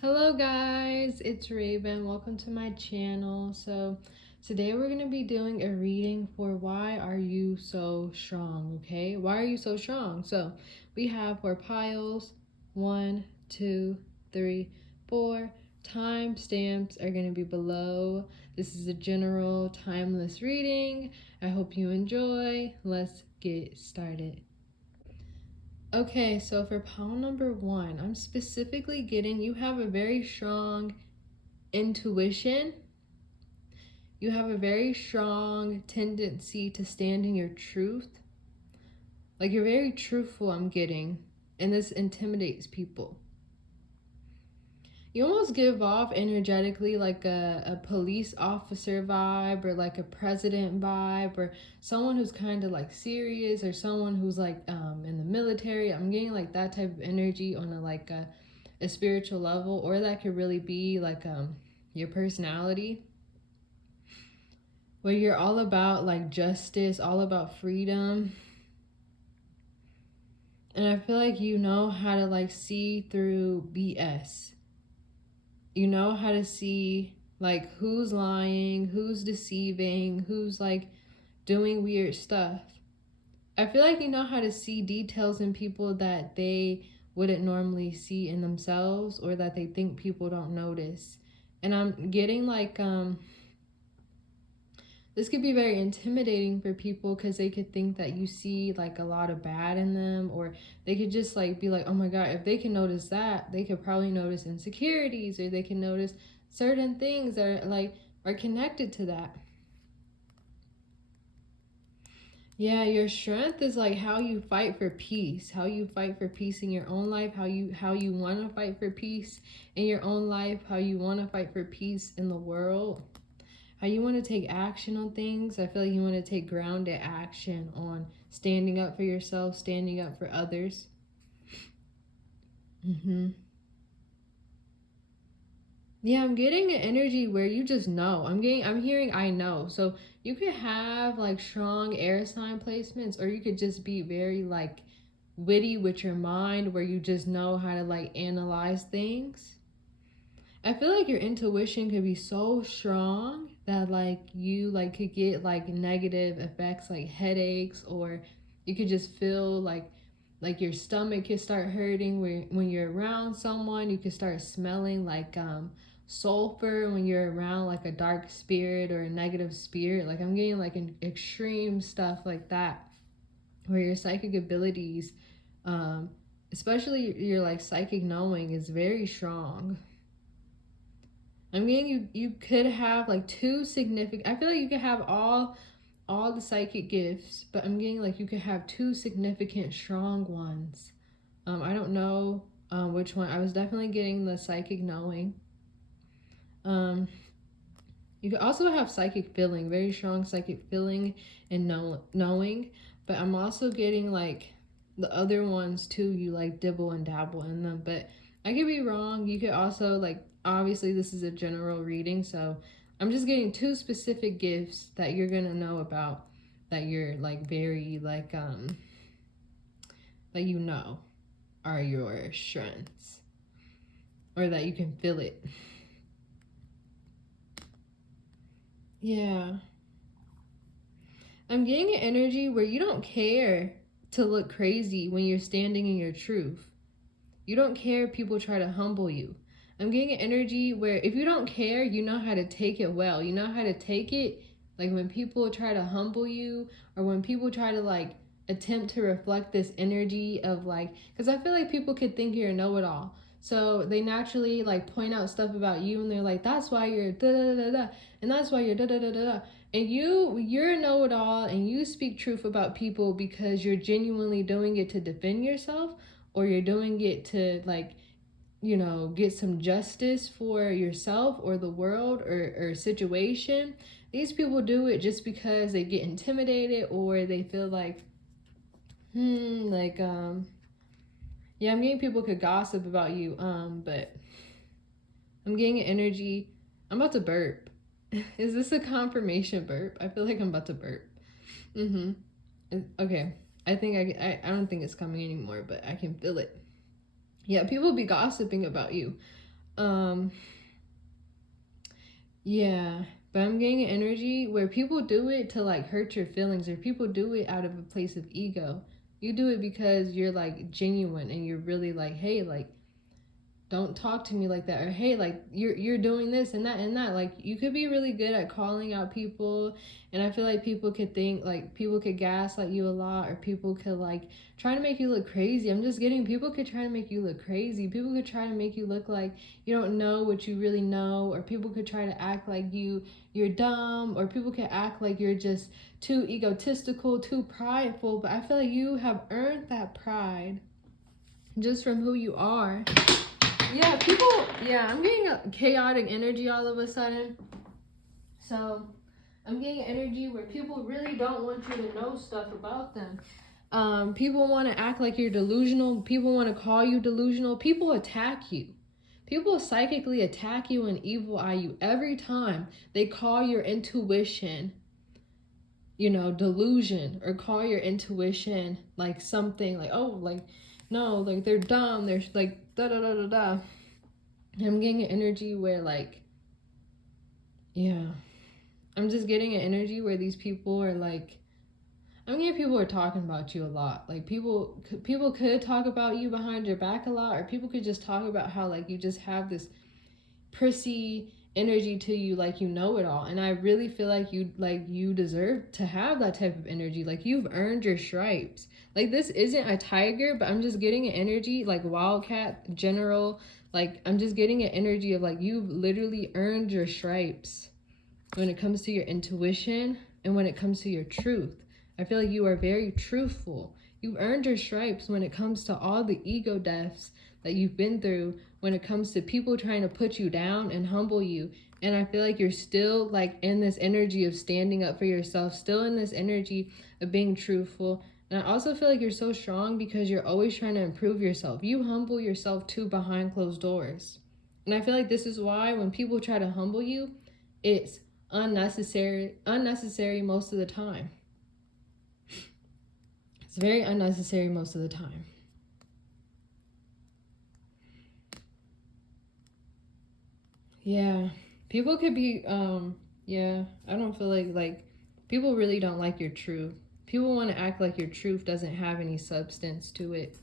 Hello guys, it's Raven. Welcome to my channel. So today we're going to be doing a reading for why are you so strong, okay? Why are you so strong? So we have for piles 1, 2, 3, 4. Timestamps are going to be below. This is a general timeless reading. I hope you enjoy. Let's get started. Okay, so for pile number 1, I'm specifically getting you have a very strong intuition. You have a very strong tendency to stand in your truth. Like you're very truthful, I'm getting, and this intimidates people. You almost give off energetically like a police officer vibe or like a president vibe or someone who's kind of like serious or someone who's like in the military. I'm getting like that type of energy on a spiritual level, or that could really be like your personality, where you're all about like justice, all about freedom. And I feel like you know how to like see through BS. You know how to see like who's lying, who's deceiving, who's like doing weird stuff. I feel like you know how to see details in people that they wouldn't normally see in themselves, or that they think people don't notice. And I'm getting like this could be very intimidating for people because they could think that you see like a lot of bad in them, or they could just like be like, oh my god, if they can notice that, they could probably notice insecurities, or they can notice certain things that are connected to that. Yeah, your strength is like how you fight for peace, how you fight for peace in your own life, how you want to fight for peace in your own life, how you want to fight for peace in the world. How you want to take action on things. I feel like you want to take grounded action on standing up for yourself, standing up for others. Yeah, I'm getting an energy where you just know. I'm hearing I know. So you could have like strong air sign placements, or you could just be very like witty with your mind, where you just know how to like analyze things. I feel like your intuition could be so strong that like you like could get like negative effects like headaches, or you could just feel like your stomach could start hurting when you're around someone. You could start smelling like sulfur when you're around like a dark spirit or a negative spirit. Like I'm getting like an extreme stuff like that, where your psychic abilities, especially your like psychic knowing, is very strong. I'm getting you could have like two significant, I feel like you could have all the psychic gifts, but I'm getting like you could have two significant strong ones. I don't know which one. I was definitely getting the psychic knowing. You could also have psychic feeling, very strong psychic feeling and knowing, but I'm also getting like the other ones too. You like dibble and dabble in them, but I could be wrong. You could also like, obviously this is a general reading, so I'm just getting two specific gifts that you're gonna know about, that you're like very like that you know are your strengths, or that you can feel it. Yeah. I'm getting an energy where you don't care to look crazy when you're standing in your truth. You don't care if people try to humble you. I'm getting an energy where if you don't care, you know how to take it well. You know how to take it like when people try to humble you, or when people try to like attempt to reflect this energy of like, because I feel like people could think you're a know-it-all. So they naturally like point out stuff about you, and they're like, that's why you're da da da da, and that's why you're da da da da. And you're a know-it-all, and you speak truth about people because you're genuinely doing it to defend yourself, or you're doing it to like, you know, get some justice for yourself or the world or situation. These people do it just because they get intimidated, or they feel like yeah, I'm getting people could gossip about you, but I'm getting an energy. I'm about to burp. Is this a confirmation burp? I feel like I'm about to burp. Okay. I think I don't think it's coming anymore, but I can feel it. Yeah, people be gossiping about you. Um, yeah, but I'm getting an energy where people do it to like hurt your feelings, or people do it out of a place of ego. You do it because you're like genuine and you're really like, hey, like don't talk to me like that, or hey, like you're doing this and that and that. Like you could be really good at calling out people, and I feel like people could think like people could gaslight you a lot, or people could like try to make you look crazy. I'm just getting people could try to make you look crazy. People could try to make you look like you don't know what you really know, or people could try to act like you're dumb, or people could act like you're just too egotistical, too prideful. But I feel like you have earned that pride just from who you are. Yeah, people, yeah, I'm getting a chaotic energy all of a sudden. So I'm getting energy where people really don't want you to know stuff about them. People want to act like you're delusional. People want to call you delusional. People attack you. People psychically attack you and evil eye you every time they call your intuition, delusion, or call your intuition like something like, oh, like, no, like they're dumb. They're like, da da da da da. I'm getting an energy where like, yeah, I'm just getting an energy where these people are like, I'm getting people are talking about you a lot. Like people could talk about you behind your back a lot, or people could just talk about how like you just have this prissy energy to you, like you know it all. And I really feel like you deserve to have that type of energy. Like you've earned your stripes. Like this isn't a tiger, but I'm just getting an energy like wildcat general. Like I'm just getting an energy of like you've literally earned your stripes when it comes to your intuition and when it comes to your truth. I feel like you are very truthful. You've earned your stripes when it comes to all the ego deaths that you've been through, when it comes to people trying to put you down and humble you. And I feel like you're still like in this energy of standing up for yourself, still in this energy of being truthful. And I also feel like you're so strong because you're always trying to improve yourself. You humble yourself too behind closed doors. And I feel like this is why when people try to humble you, it's unnecessary most of the time. It's very unnecessary most of the time. Yeah, people could be yeah, I don't feel like people really don't like your truth. People want to act like your truth doesn't have any substance to it.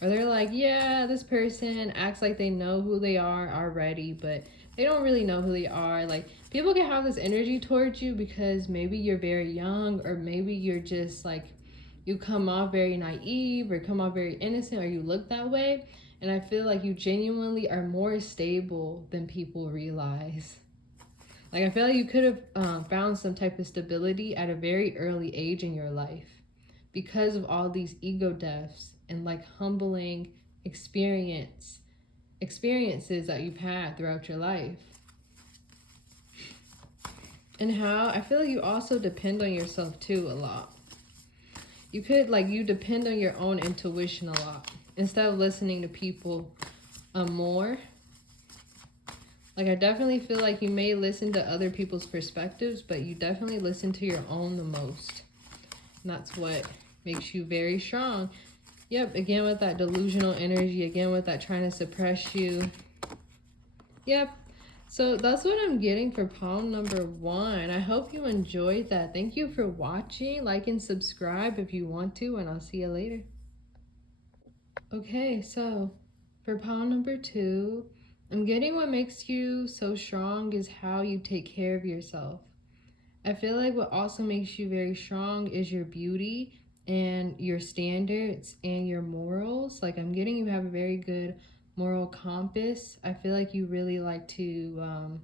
Or they're like, yeah, this person acts like they know who they are already, but they don't really know who they are. Like people can have this energy towards you because maybe you're very young, or maybe you're just like you come off very naive, or come off very innocent, or you look that way. And I feel like you genuinely are more stable than people realize. Like I feel like you could have found some type of stability at a very early age in your life because of all these ego deaths and like humbling experiences that you've had throughout your life. And how I feel like you also depend on yourself too a lot. You could like you depend on your own intuition a lot instead of listening to people more. Like I definitely feel like you may listen to other people's perspectives, but you definitely listen to your own the most. And that's what makes you very strong. Yep, again with that delusional energy, again with that trying to suppress you. Yep. So that's what I'm getting for palm number 1. I hope you enjoyed that. Thank you for watching. Like and subscribe if you want to, and I'll see you later. Okay, so for palm number 2, I'm getting what makes you so strong is how you take care of yourself. I feel like what also makes you very strong is your beauty and your standards and your morals. Like I'm getting you have a very good moral compass. I feel like you really like to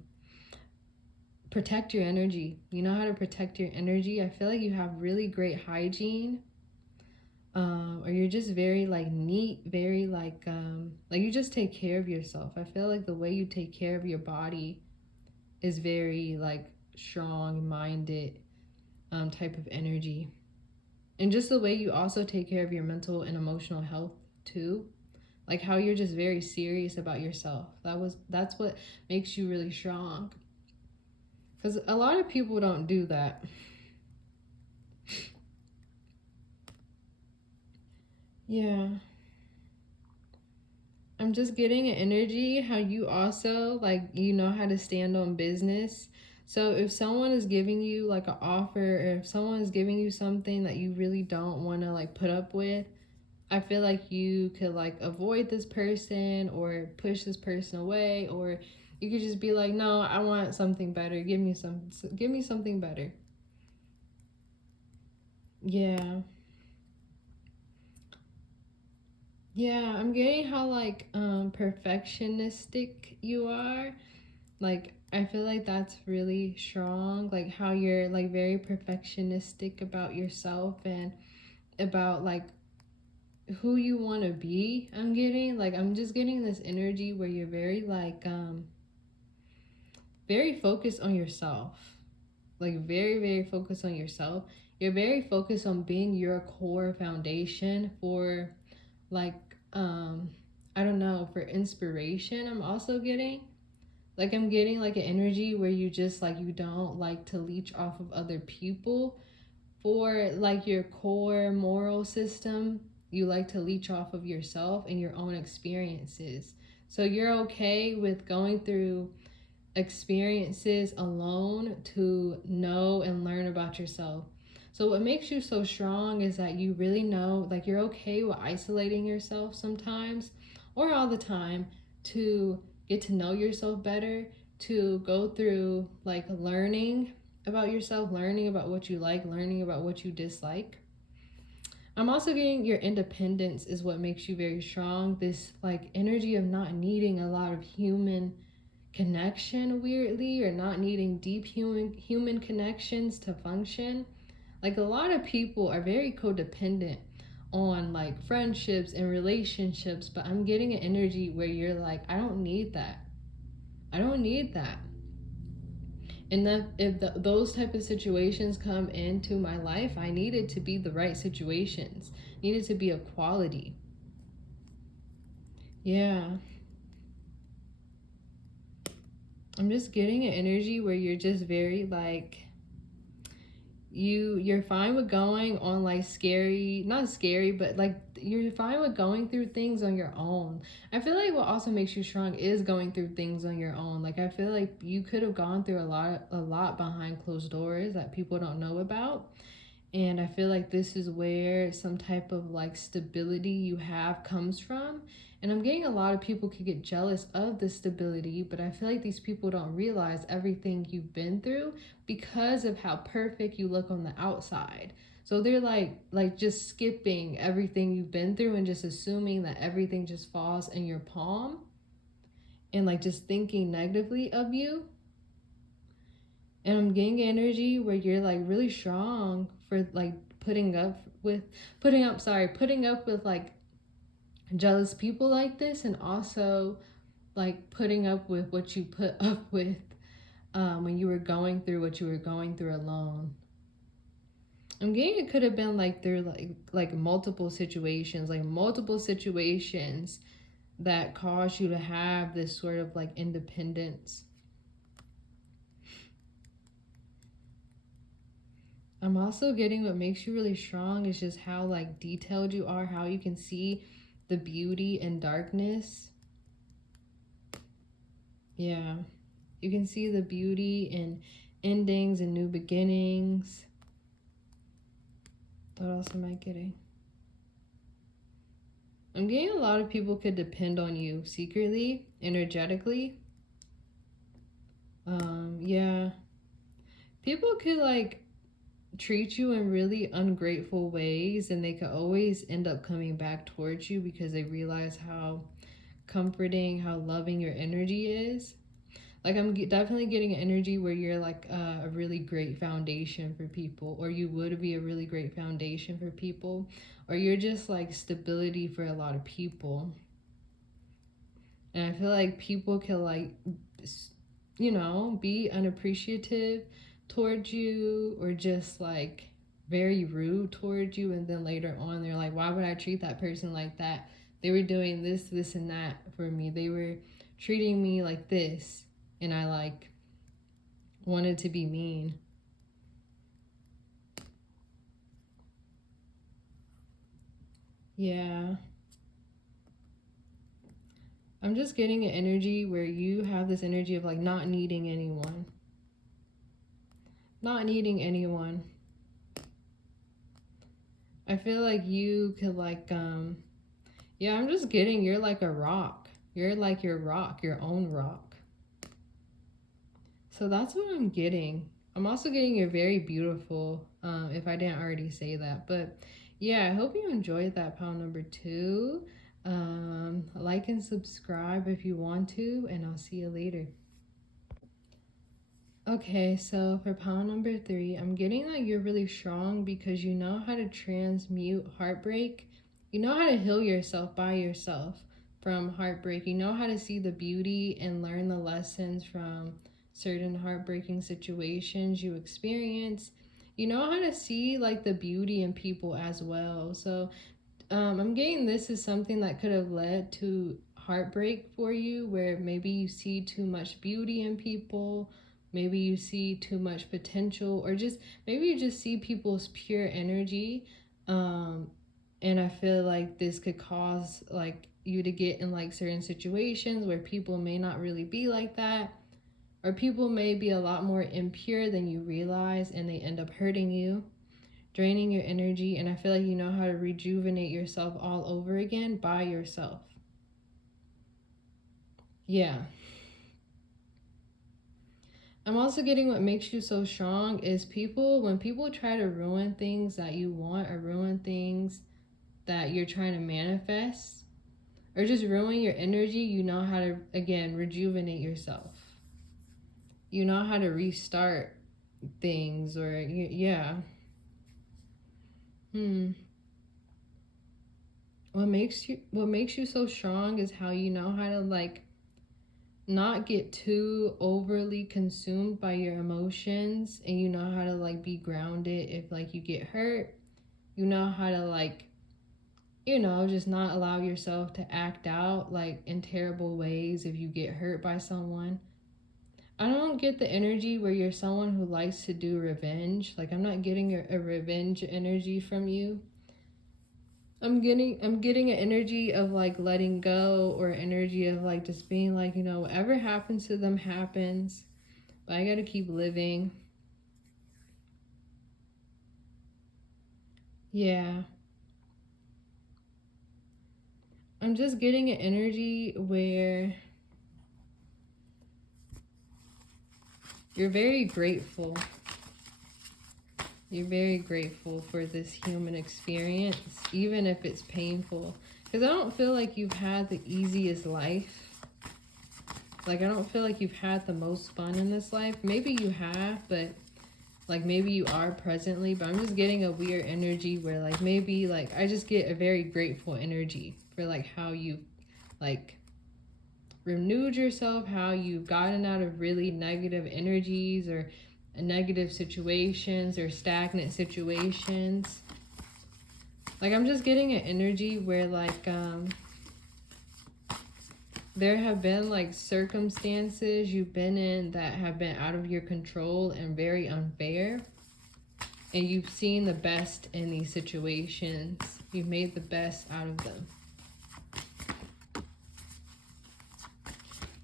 protect your energy. You know how to protect your energy. I feel like you have really great hygiene. Or you're just very like neat, very like you just take care of yourself. I feel like the way you take care of your body is very like strong-minded type of energy. And just the way you also take care of your mental and emotional health too. Like how you're just very serious about yourself. That's what makes you really strong. Because a lot of people don't do that. Yeah. I'm just getting an energy how you also like you know how to stand on business. So if someone is giving you like an offer, or if someone is giving you something that you really don't want to like put up with, I feel like you could like avoid this person or push this person away, or you could just be like, no, I want something better. Give me something better. Yeah. Yeah, I'm getting how like perfectionistic you are. Like I feel like that's really strong. Like how you're like very perfectionistic about yourself and about like who you want to be. I'm just getting this energy where you're very focused on yourself. Like very focused on yourself. You're very focused on being your core foundation for like I don't know, for inspiration. I'm getting like an energy where you just like you don't like to leech off of other people for like your core moral system. You like to leech off of yourself and your own experiences. So you're okay with going through experiences alone to know and learn about yourself. So what makes you so strong is that you really know, like you're okay with isolating yourself sometimes or all the time to get to know yourself better, to go through like learning about yourself, learning about what you like, learning about what you dislike. I'm also getting your independence is what makes you very strong. This like energy of not needing a lot of human connection weirdly, or not needing deep human connections to function. Like a lot of people are very codependent on like friendships and relationships, but I'm getting an energy where you're like, I don't need that. I don't need that. And that if those type of situations come into my life, I need it to be the right situations, need it to be of quality. Yeah, I'm just getting an energy where you're just very like you're fine with going on like scary, not scary, but like you're fine with going through things on your own. I feel like what also makes you strong is going through things on your own. Like I feel like you could have gone through a lot behind closed doors that people don't know about. And I feel like this is where some type of like stability you have comes from. And I'm getting a lot of people could get jealous of the stability, but I feel like these people don't realize everything you've been through because of how perfect you look on the outside. So they're like just skipping everything you've been through and just assuming that everything just falls in your palm and like just thinking negatively of you. And I'm getting energy where you're like really strong for like putting up with like jealous people like this, and also like putting up with what you put up with when you were going through what you were going through alone. I'm getting it could have been like through like multiple situations that caused you to have this sort of like independence. I'm also getting what makes you really strong is just how like detailed you are, how you can see the beauty in darkness. Yeah. You can see the beauty in endings and new beginnings. What else am I getting? I'm getting a lot of people could depend on you secretly, energetically. Yeah. People could like treat you in really ungrateful ways, and they could always end up coming back towards you because they realize how comforting, how loving your energy is. Like I'm definitely getting an energy where you're like a really great foundation for people, or you would be a really great foundation for people, or you're just like stability for a lot of people. And I feel like people can like, be unappreciative towards you, or just like very rude towards you, and then later on they're like, why would I treat that person like that? They were doing this and that for me, they were treating me like this, and I like wanted to be mean. Yeah. I'm just getting an energy where you have this energy of like not needing anyone. Not needing anyone. I feel like you could like, yeah, I'm just getting you're like a rock. You're like your rock, your own rock. So that's what I'm getting. I'm also getting you're very beautiful, if I didn't already say that. But yeah, I hope you enjoyed that pile number 2. Like and subscribe if you want to, and I'll see you later. Okay, so for pile number 3, I'm getting that you're really strong because you know how to transmute heartbreak. You know how to heal yourself by yourself from heartbreak. You know how to see the beauty and learn the lessons from certain heartbreaking situations you experience. You know how to see like the beauty in people as well. So I'm getting this is something that could have led to heartbreak for you, where maybe you see too much beauty in people, maybe you see too much potential, or just maybe you just see people's pure energy. And I feel like this could cause like you to get in like certain situations where people may not really be like that, or people may be a lot more impure than you realize, and they end up hurting you, draining your energy. And I feel like you know how to rejuvenate yourself all over again by yourself. Yeah. I'm also getting what makes you so strong is people, when people try to ruin things that you want, or ruin things that you're trying to manifest, or just ruin your energy, you know how to, again, rejuvenate yourself. You know how to restart things, or yeah. What makes you so strong is how you know how to like not get too overly consumed by your emotions, and you know how to like be grounded if like you get hurt. You know how to like, you know, just not allow yourself to act out like in terrible ways if you get hurt by someone. I don't get the energy where you're someone who likes to do revenge. Like I'm not getting a revenge energy from you. I'm getting an energy of like letting go, or energy of like just being like, you know, whatever happens to them happens, but I gotta keep living. Yeah. I'm just getting an energy where you're very grateful. You're very grateful for this human experience, even if it's painful. Because I don't feel like you've had the easiest life. Like, I don't feel like you've had the most fun in this life. Maybe you have, but, like, maybe you are presently. But I'm just getting a weird energy where, like, maybe, like, I just get a very grateful energy for, like, how you, like, renewed yourself, how you've gotten out of really negative energies, or negative situations, or stagnant situations. Like I'm just getting an energy where like there have been like circumstances you've been in that have been out of your control and very unfair, and you've seen the best in these situations. You've made the best out of them.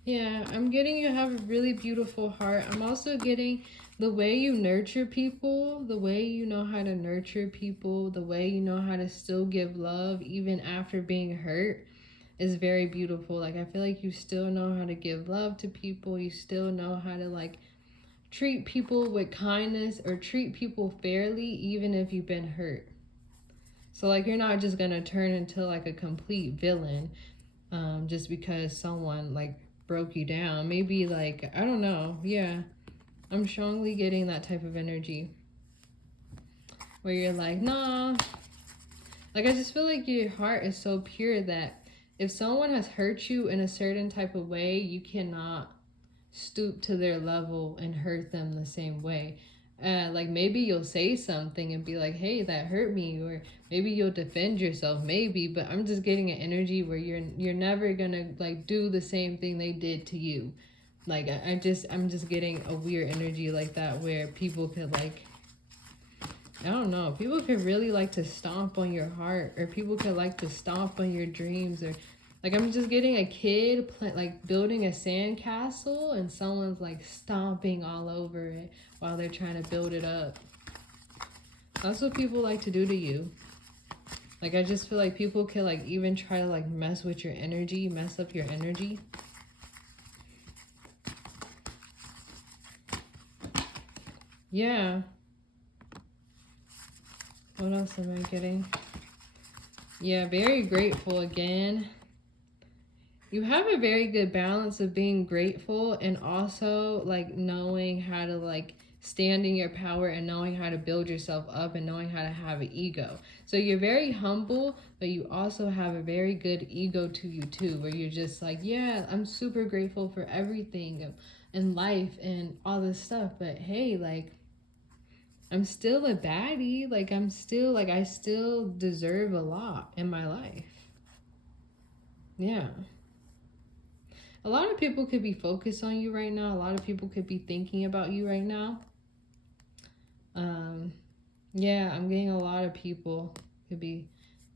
Yeah, I'm getting you have a really beautiful heart. I'm also getting the way you nurture people, the way you know how to nurture people, the way you know how to still give love even after being hurt is very beautiful. Like I feel like you still know how to give love to people. You still know how to like treat people with kindness, or treat people fairly even if you've been hurt. So like you're not just gonna turn into like a complete villain just because someone like broke you down. Maybe like, I don't know. Yeah, I'm strongly getting that type of energy where you're like, nah. Like I just feel like your heart is so pure that if someone has hurt you in a certain type of way, you cannot stoop to their level and hurt them the same way. Like maybe you'll say something and be like, hey, that hurt me, or maybe you'll defend yourself, maybe, but I'm just getting an energy where you're never gonna like do the same thing they did to you. Like I'm just getting a weird energy like that where people could like, I don't know, people could really like to stomp on your heart, or people could like to stomp on your dreams, or Like I'm just getting a kid like building a sand castle and someone's like stomping all over it while they're trying to build it up. That's what people like to do to you. Like I just feel like people can like even try to like mess with your energy, mess up your energy. Yeah. What else am I getting? Yeah, very grateful again. You have a very good balance of being grateful and also like knowing how to like stand in your power and knowing how to build yourself up and knowing how to have an ego. So you're very humble, but you also have a very good ego to you too, where you're just like, yeah, I'm super grateful for everything in life and all this stuff. But hey, like I'm still a baddie. Like I'm still like I still deserve a lot in my life. Yeah. A lot of people could be focused on you right now. A lot of people could be thinking about you right now. Yeah, I'm getting a lot of people could be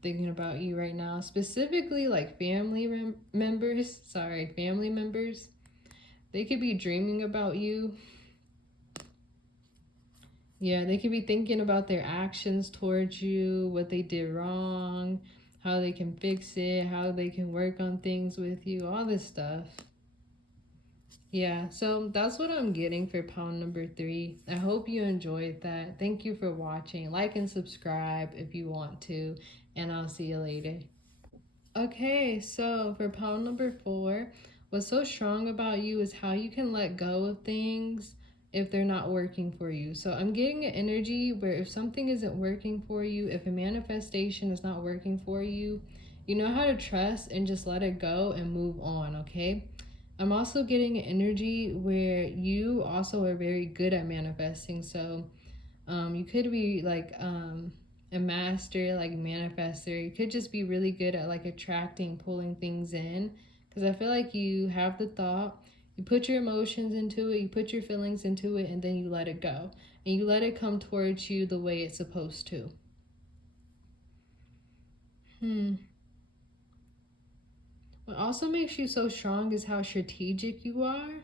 thinking about you right now. Specifically, like family members. Sorry, family members. They could be dreaming about you. Yeah, they could be thinking about their actions towards you, what they did wrong, how they can fix it, how they can work on things with you, all this stuff. Yeah, so that's what I'm getting for pound number 3. I hope you enjoyed that. Thank you for watching. Like and subscribe if you want to, and I'll see you later. Okay, so for pound number 4, what's so strong about you is how you can let go of things if they're not working for you. So I'm getting an energy where if something isn't working for you, if a manifestation is not working for you, you know how to trust and just let it go and move on, okay? I'm also getting an energy where you also are very good at manifesting. So you could be like a master, like manifester. You could just be really good at like attracting, pulling things in. Because I feel like you have the thought, you put your emotions into it, you put your feelings into it, and then you let it go. And you let it come towards you the way it's supposed to. What also makes you so strong is how strategic you are.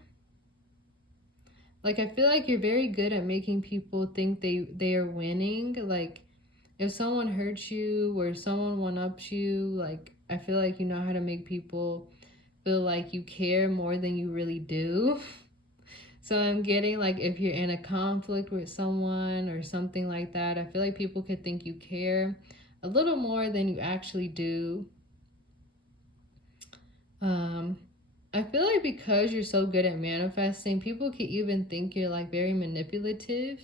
Like I feel like you're very good at making people think they are winning. Like if someone hurts you or someone one-ups you, like I feel like you know how to make people feel like you care more than you really do. So I'm getting like if you're in a conflict with someone or something like that, I feel like people could think you care a little more than you actually do. I feel like because you're so good at manifesting, people could even think you're like very manipulative,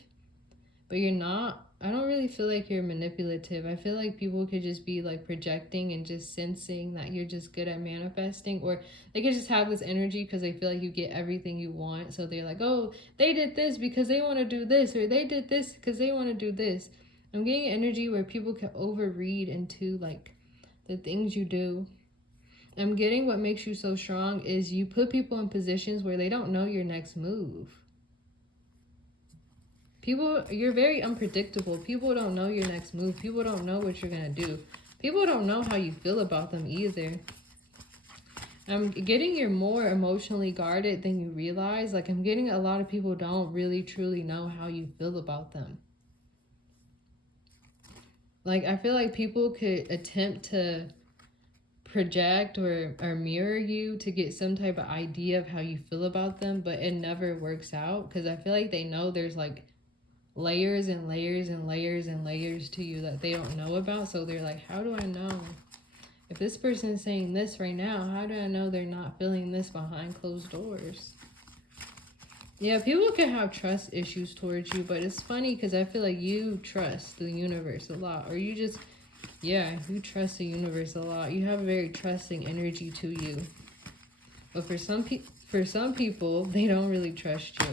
but you're not. I don't really feel like you're manipulative. I feel like people could just be like projecting and just sensing that you're just good at manifesting, or they could just have this energy because they feel like you get everything you want. So they're like, oh, they did this because they want to do this, or they did this because they want to do this. I'm getting energy where people can overread into like the things you do. I'm getting what makes you so strong is you put people in positions where they don't know your next move. People, you're very unpredictable. People don't know your next move. People don't know what you're going to do. People don't know how you feel about them either. I'm getting you're more emotionally guarded than you realize. Like I'm getting a lot of people don't really truly know how you feel about them. Like I feel like people could attempt to project or mirror you to get some type of idea of how you feel about them, but it never works out because I feel like they know there's like layers and layers and layers and layers to you that they don't know about. So they're like, how do I know if this person is saying this right now? How do I know they're not feeling this behind closed doors? Yeah, people can have trust issues towards you, but it's funny because I feel like you trust the universe a lot, or you just, yeah, you trust the universe a lot. You have a very trusting energy to you. But for some people, they don't really trust you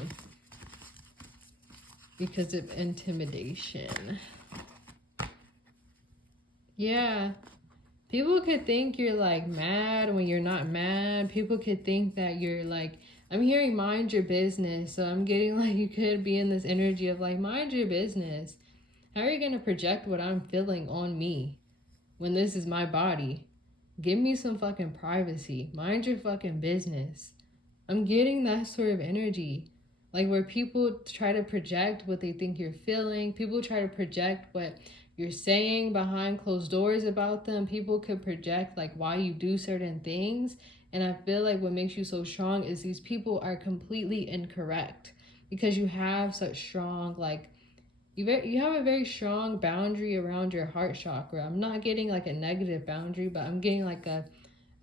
because of intimidation. Yeah. People could think you're like mad when you're not mad. People could think that you're like, I'm hearing mind your business. So I'm getting like you could be in this energy of like, mind your business. How are you going to project what I'm feeling on me when this is my body? Give me some fucking privacy. Mind your fucking business. I'm getting that sort of energy. Like where people try to project what they think you're feeling. People try to project what you're saying behind closed doors about them. People could project like why you do certain things. And I feel like what makes you so strong is these people are completely incorrect because you have such strong like you have a very strong boundary around your heart chakra. I'm not getting like a negative boundary, but I'm getting like a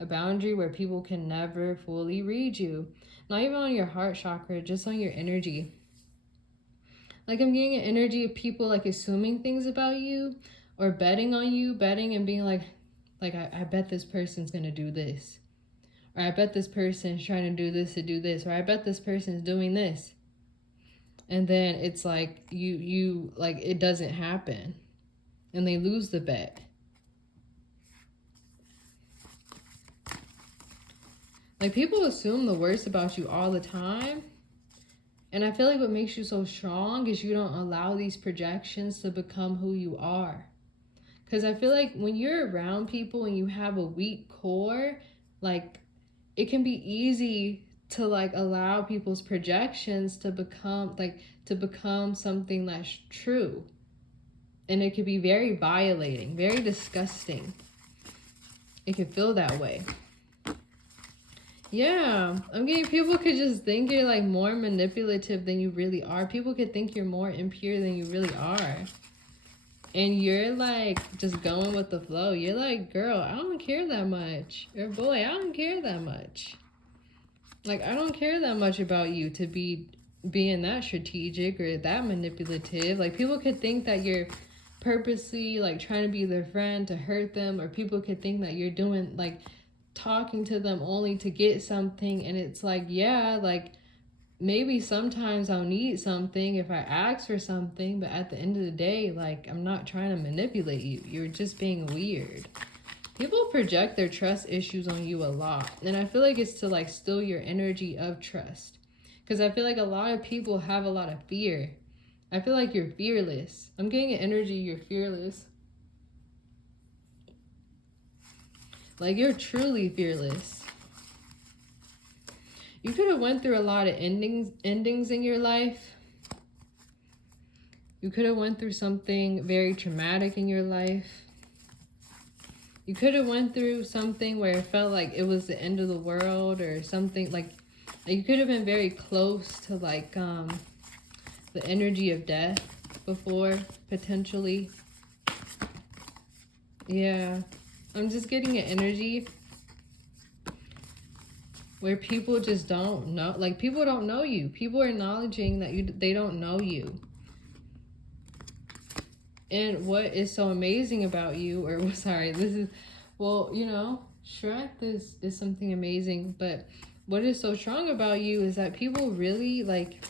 boundary where people can never fully read you. Not even on your heart chakra, just on your energy. Like I'm getting an energy of people like assuming things about you or betting on you, betting and being like I bet this person's gonna do this. Or I bet this person's trying to do this to do this. Or I bet this person's doing this. And then it's like you like it doesn't happen. And they lose the bet. Like people assume the worst about you all the time. And I feel like what makes you so strong is you don't allow these projections to become who you are. Because I feel like when you're around people and you have a weak core, like it can be easy to like allow people's projections to become something that's true. And it could be very violating, very disgusting. It can feel that way. Yeah, I'm getting people could just think you're like more manipulative than you really are. People could think you're more impure than you really are. And you're like just going with the flow. You're like, girl, I don't care that much. Or boy, I don't care that much. Like, I don't care that much about you to be being that strategic or that manipulative. Like, people could think that you're purposely like trying to be their friend to hurt them, or people could think that you're doing like talking to them only to get something. And it's like, yeah, like maybe sometimes I'll need something if I ask for something, but at the end of the day, like I'm not trying to manipulate you. You're just being weird. People project their trust issues on you a lot, and I feel like it's to like steal your energy of trust, because I feel like a lot of people have a lot of fear. I feel like you're fearless. I'm getting an energy you're fearless. Like you're truly fearless. You could have went through a lot of endings in your life. You could have went through something very traumatic in your life. You could have went through something where it felt like it was the end of the world, or something like you could have been very close to like the energy of death before, potentially. Yeah, I'm just getting an energy where people just don't know, like people don't know you. People are acknowledging that they don't know you. And what is so amazing about you, or sorry, this is, well, you know, strength is something amazing, but what is so strong about you is that people really like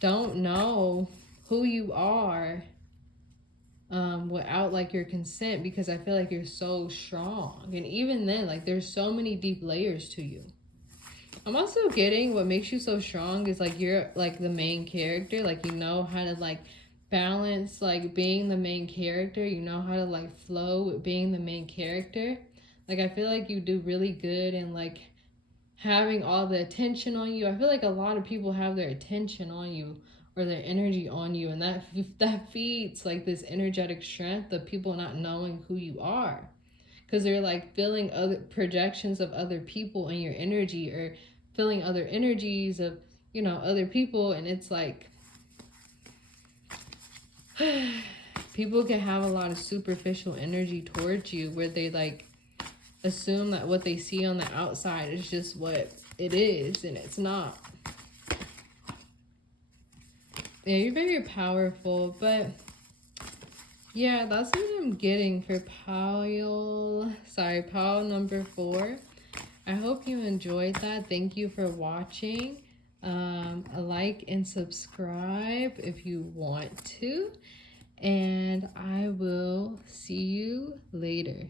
don't know who you are without like your consent, because I feel like you're so strong. And even then, like there's so many deep layers to you. I'm also getting what makes you so strong is like you're like the main character. Like you know how to like balance like being the main character. You know how to like flow with being the main character. Like I feel like you do really good in like having all the attention on you. I feel like a lot of people have their attention on you or their energy on you, and that feeds like this energetic strength of people not knowing who you are, because they're like feeling other projections of other people in your energy, or feeling other energies of, you know, other people. And it's like people can have a lot of superficial energy towards you, where they like assume that what they see on the outside is just what it is, and it's not. Yeah, you're very powerful, but yeah, that's what I'm getting for pile number 4. I hope you enjoyed that. Thank you for watching. Like and subscribe if you want to. And I will see you later.